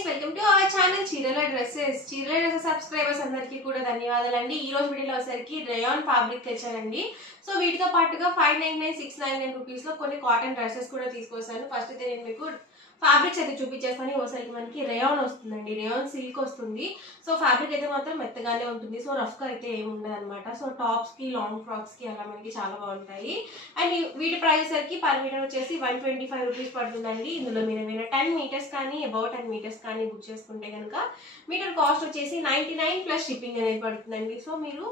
Friends, welcome to our channel చీరల dresses subscribers అందరికీ కూడా ధన్యవాదాలండి. ఈ రోజు వీడియోలో వచ్చేసరికి రేయాన్ ఫ్యాబ్రిక్ తెచ్చానండి. సో వీటితో పాటుగా 599 699 రూపీస్ లో కొన్ని కాటన్ డ్రెస్సెస్ కూడా తీసుకొస్తాను. ఫస్ట్ అయితే నేను మీకు ఫ్యాబ్రిక్స్ అయితే చూపించేస్తాను. ఒకసారి మనకి రేయాన్ వస్తుందండి, రేయాన్ సిల్క్ వస్తుంది. సో ఫ్యాబ్రిక్ అయితే మాత్రం మెత్తగానే ఉంటుంది. సో రఫ్ గా అయితే ఏమి ఉండదు అనమాట. సో టాప్స్ కి, లాంగ్ ఫ్రాక్స్ కి అలా మనకి చాలా బాగుంటాయి. అండ్ వీటి ప్రైస్ సరికి పర్ మీటర్ వచ్చేసి 125 రూపీస్ పడుతుందండి. ఇందులో మీరు ఏమైనా 10 మీటర్స్ కానీ అబౌట్ 10 మీటర్స్ కానీ బుక్ చేసుకుంటే కనుక మీటర్ కాస్ట్ వచ్చేసి 99 ప్లస్ షిప్పింగ్ అనేది పడుతుందండి. సో మీరు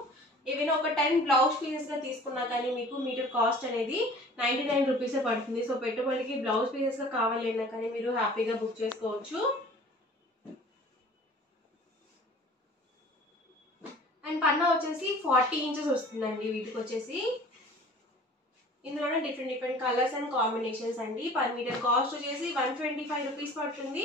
ఏవైనా ఒక 10 బ్లౌజ్ పీసెస్ గా తీసుకున్నా కానీ మీకు మీటర్ కాస్ట్ అనేది 99 రూపీసే పడుతుంది. సో పెట్టుబడికి బ్లౌజ్ పీసెస్ గా కావాలి అన్నా కానీ మీరు హ్యాపీగా బుక్ చేసుకోవచ్చు. అండ్ పన్నా వచ్చేసి 40 ఇంచెస్ వస్తుందండి. వీటికి వచ్చేసి ఇందులోనే డిఫరెంట్ కలర్స్ అండ్ కాంబినేషన్స్ అండి. పర్ మీటర్ కాస్ట్ వచ్చేసి 125 రూపీస్ పడుతుంది.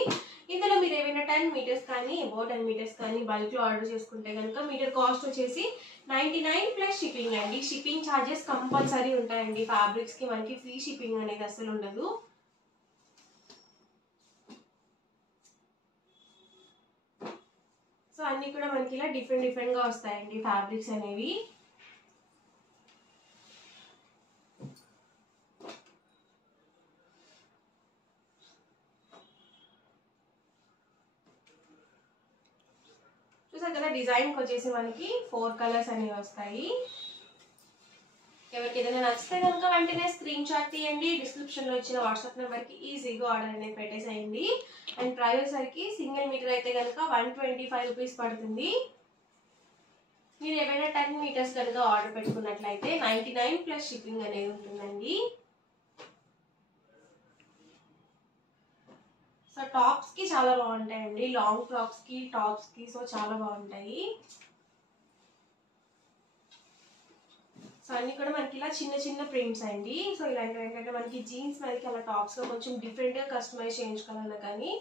ఇందులో మీరు ఏమైనా 10 మీటర్స్ కానీ అబౌట్ 10 మీటర్స్ కానీ బల్క్ లో ఆర్డర్ చేసుకుంటే కనుక మీటర్ కాస్ట్ వచ్చేసి 99 ప్లస్ షిప్పింగ్ అండి. షిప్పింగ్ ఛార్జెస్ కంపల్సరీ ఉంటాయండి. ఫ్యాబ్రిక్స్ కి మనకి ఫ్రీ షిప్పింగ్ అనేది అసలు ఉండదు. సో అన్ని కూడా మనకి ఇలా డిఫరెంట్ గా వస్తాయండి ఫ్యాబ్రిక్స్ అనేవి. చూసారు కదా, డిజైన్ వచ్చేసి మనకి 4 కలర్స్ అనేవి వస్తాయి. ఎవరికి ఏదైనా నచ్చితే కనుక వెంటనే స్క్రీన్ షాట్ తీయండి. డిస్క్రిప్షన్ లో ఇచ్చిన వాట్సాప్ నెంబర్ కి ఈజీగా ఆర్డర్ అనేది పెట్టేసేయండి. అండ్ ప్రైస్ సరికి సింగిల్ మీటర్ అయితే కనుక 125 రూపీస్ పడుతుంది. మీరు ఏమైనా 10 మీటర్స్ కనుక ఆర్డర్ పెట్టుకున్నట్లయితే 99 ప్లస్ షిప్పింగ్ అనేది ఉంటుందండి. సో టాప్స్ కి చాలా బాగుంటాయండి, లాంగ్ ఫ్రాక్స్ కి, టాప్స్ కి. సో చాలా బాగుంటాయి. సో అన్ని కూడా మనకి ఇలా చిన్న ప్రింట్స్ అండి. సో ఇలాంటివి ఏంటంటే మనకి జీన్స్ మీదకి అలా టాప్స్ గా కొంచెం డిఫరెంట్ గా కస్టమైజ్ చేయించుకోవాలన్నా కానీ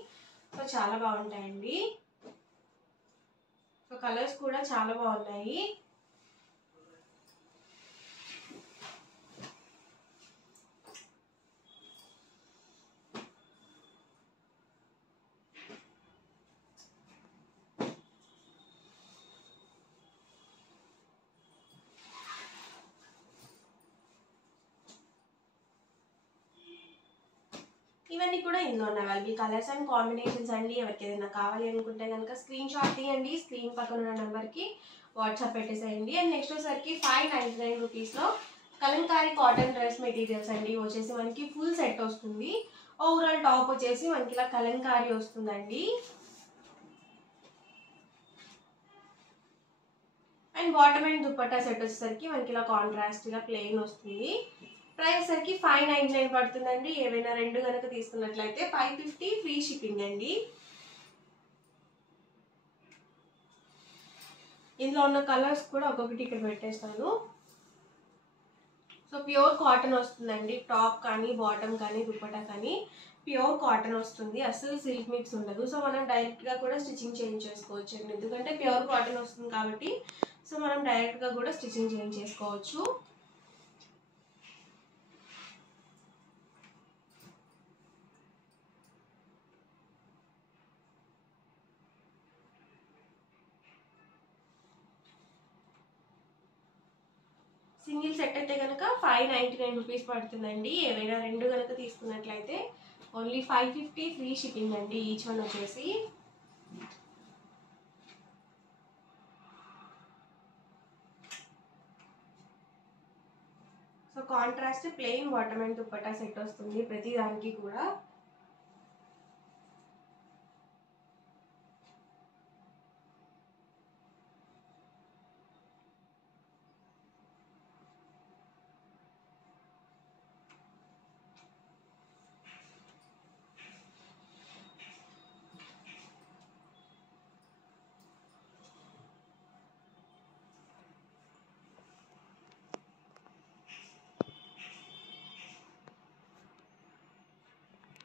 సో చాలా బాగుంటాయండి. సో కలర్స్ కూడా చాలా బాగున్నాయి. ఇవన్నీ కూడా ఇందులో ఉన్న అవైలబుల్ కలర్స్ అండ్ కాంబినేషన్స్ అండి. ఎవరికి ఏదైనా కావాలి అనుకుంటే కనుక స్క్రీన్ షాట్ తీయండి. స్క్రీన్ పక్కన ఉన్న నెంబర్కి వాట్సాప్ పెట్టేసేయండి. అండ్ నెక్స్ట్ వచ్చేసరికి 599 రూపీస్లో కలంకారీ కాటన్ డ్రెస్ మెటీరియల్స్ అండి. వచ్చేసి మనకి ఫుల్ సెట్ వస్తుంది. ఓవరాల్ టాప్ వచ్చేసి మనకి ఇలా కలంకారీ వస్తుందండి. And bottom and dupatta set వచ్చేసరికి మనకి ఇలా కాంట్రాస్ట్ గా ప్లెయిన్ వస్తుంది. ప్రైస్ సరికి 599 పడుతుందండి. ఏవైనా 2 కనుక తీసుకున్నట్లయితే 550 ఫ్రీ షిప్పింగ్ అండి. ఇందులో ఉన్న కలర్స్ కూడా ఒక్కొక్కటి ఇక్కడ పెట్టేస్తాను. సో ప్యూర్ కాటన్ వస్తుందండి. టాప్ కానీ బాటమ్ కానీ దుపట్టా కానీ ప్యూర్ కాటన్ వస్తుంది. అసలు సిల్క్ మిక్స్ ఉండదు. సో మనం డైరెక్ట్ గా కూడా స్టిచ్చింగ్ చేయించేసుకోవచ్చు అండి. ఎందుకంటే ప్యూర్ కాటన్ వస్తుంది కాబట్టి సో మనం డైరెక్ట్ గా కూడా స్టిచ్చింగ్ చేయించేసుకోవచ్చు. సింగిల్ సెట్ అయితే కనుక 599 రూపీస్ పడుతుందండి. ఏవైనా 2 కనుక తీసుకున్నట్లయితే ఓన్లీ 550 ఫ్రీ షిప్పింగ్ అండి. ఈచ్ వన్ వచ్చేసి so contrast plain bottom and dupatta set వస్తుంది ప్రతి దానికి కూడా.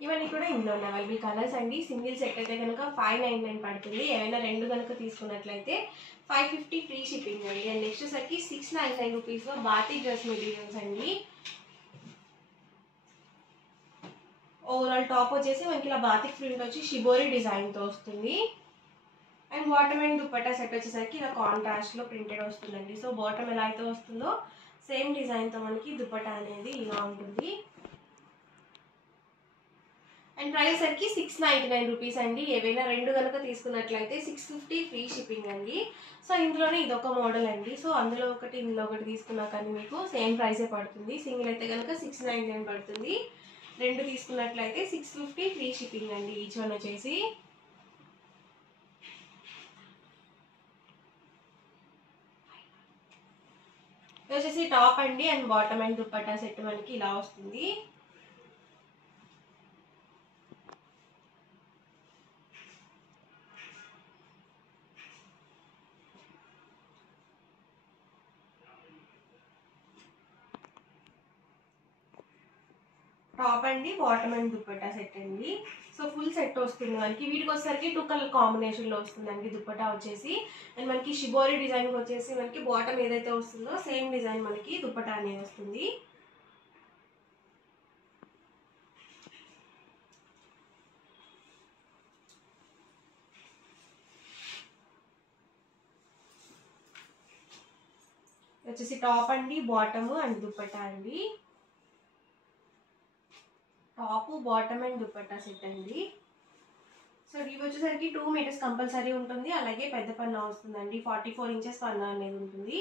ఇవన్నీ కూడా ఇందులో ఉన్న అవైలబుల్ కలర్స్ అండి. సింగిల్ సెట్ అయితే కనుక 599 పడుతుంది. ఏమైనా 2 కనుక తీసుకున్నట్లయితే 550 ఫ్రీ షిప్పింగ్ అండి. అండ్ నెక్స్ట్ సరికి 699 రూపీస్లో బాతిక్ డ్రెస్ మెటీరియల్స్ అండి. ఓవరాల్ టాప్ వచ్చేసి మనకి ఇలా బాతిక్ ప్రింట్ వచ్చి షిబోరి డిజైన్తో వస్తుంది. And bottom and dupatta set వచ్చేసరికి ఇలా కాంట్రాస్ట్లో ప్రింటెడ్ వస్తుందండి. సో బాటమ్ ఎలా అయితే వస్తుందో సేమ్ డిజైన్తో మనకి దుపట్టా అనేది ఇలా ఉంటుంది. అండ్ ప్రైస్ సరికి 699 రూపీస్ అండి. ఏవైనా రెండు కనుక తీసుకున్నట్లయితే 650 ఫ్రీ షిప్పింగ్ అండి. సో ఇందులోనే ఇదొక మోడల్ అండి. సో అందులో ఒకటి ఇందులో ఒకటి తీసుకున్నా కానీ మీకు సేమ్ ప్రైసే పడుతుంది. సింగిల్ అయితే కనుక 699 పడుతుంది. రెండు తీసుకున్నట్లయితే 650 ఫ్రీ షిప్పింగ్ అండి. ఈచ్ వన్ వచ్చేసి ఇది వచ్చేసి టాప్ అండి. And bottom and dupatta set మనకి ఇలా వస్తుంది. టాప్ అండి, బాటమ్ అండ్ దుపట్టా సెట్ అండి. సో ఫుల్ సెట్ వస్తుంది మనకి. వీటికి వచ్చేసరికి 2 కలర్ కాంబినేషన్లో వస్తుందండి దుపట్టా వచ్చేసి. అండ్ మనకి షిబోరి డిజైన్కి వచ్చేసి మనకి బాటమ్ ఏదైతే వస్తుందో సేమ్ డిజైన్ మనకి దుపట్టా అనేది వస్తుంది. వచ్చేసి టాప్ అండి, బాటమ్ అండ్ దుపట్టా అండి. Top, bottom and dupatta set అండి. సో ఇవి వచ్చేసరికి 2 మీటర్స్ కంపల్సరీ ఉంటుంది. అలాగే పెద్ద పన్నా వస్తుందండి. 44 ఇంచెస్ పన్నా అనేది ఉంటుంది.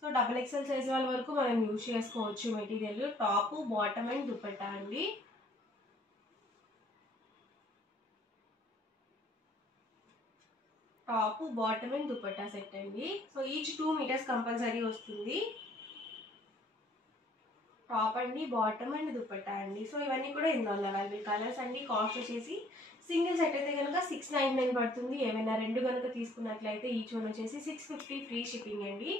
సో XXL సైజ్ వాళ్ళ వరకు మనం యూజ్ చేసుకోవచ్చు material. Top, bottom and dupatta అండి. Top, bottom and dupatta set అండి. సో ఈచ్ 2 మీటర్స్ కంపల్సరీ వస్తుంది. టాప్ అండి, బాటమ్ అండ్ దుపట్టా అండి. సో ఇవన్నీ కూడా ఇందులో అవైలబుల్ కలర్స్ అండి. కాస్ట్ వచ్చేసి సింగిల్ సెట్ అయితే కనుక 699 పడుతుంది. ఏమైనా రెండు కనుక తీసుకున్నట్లయితే ఈచ్ వన్ వచ్చేసి 650 ఫ్రీ షిప్పింగ్ అండి.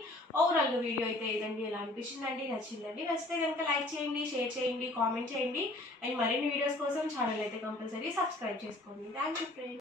ఓవరాల్గా వీడియో అయితే ఇదండి. ఎలా అనిపించిందండి? నచ్చిందండి? నచ్చితే కనుక లైక్ చేయండి, షేర్ చేయండి, కామెంట్ చేయండి. అండ్ మరిన్ని వీడియోస్ కోసం ఛానల్ అయితే కంపల్సరీ సబ్స్క్రైబ్ చేసుకోండి. Thank you friends.